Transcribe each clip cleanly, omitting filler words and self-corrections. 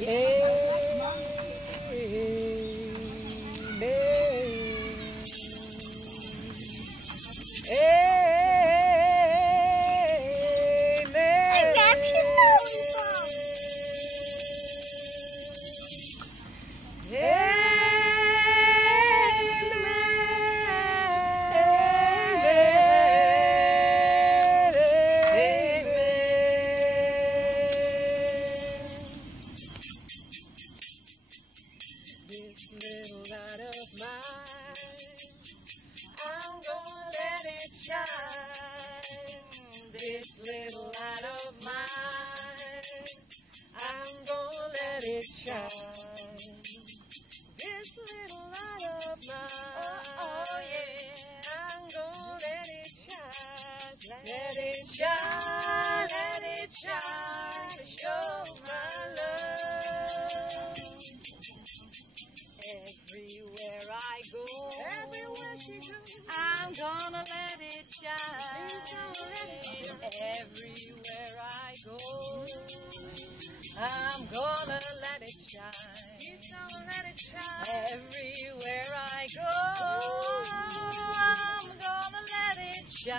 This little light of mine, I'm gonna let it shine. This little light of mine, I'm gonna let it shine. This little light of mine, oh yeah, I'm gonna let it shine. Let it shine, let it shine, to show my love. Everywhere I go, everywhere she goes, I'm gonna let it shine. Everywhere I go, I'm gonna let it shine. He's gonna let it shine. Everywhere I go, I'm gonna let it shine.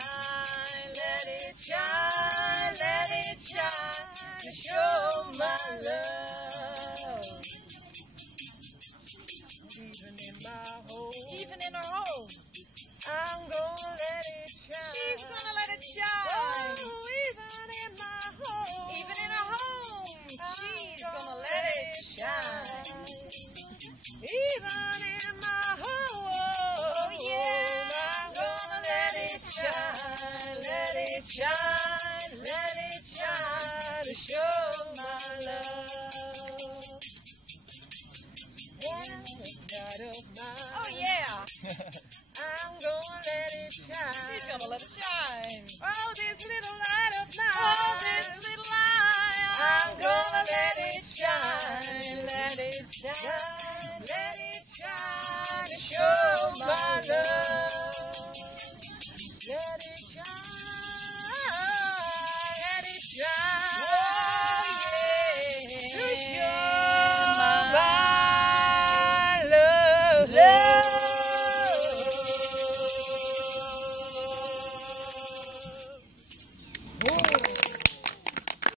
Let it shine, let it shine, to show my love. Even in my home, even in her home, I'm gonna let it shine. She's gonna let it shine. Oh, even in my home, even in her home, she's gonna let it shine. Even in my home, oh yeah, I'm gonna let it shine. Let it shine, let it shine, to show my love. Oh yeah, I'm gonna let it shine. She's gonna let it shine. Oh, this little light of mine. Oh, this little light. I'm gonna let it shine. Let it shine.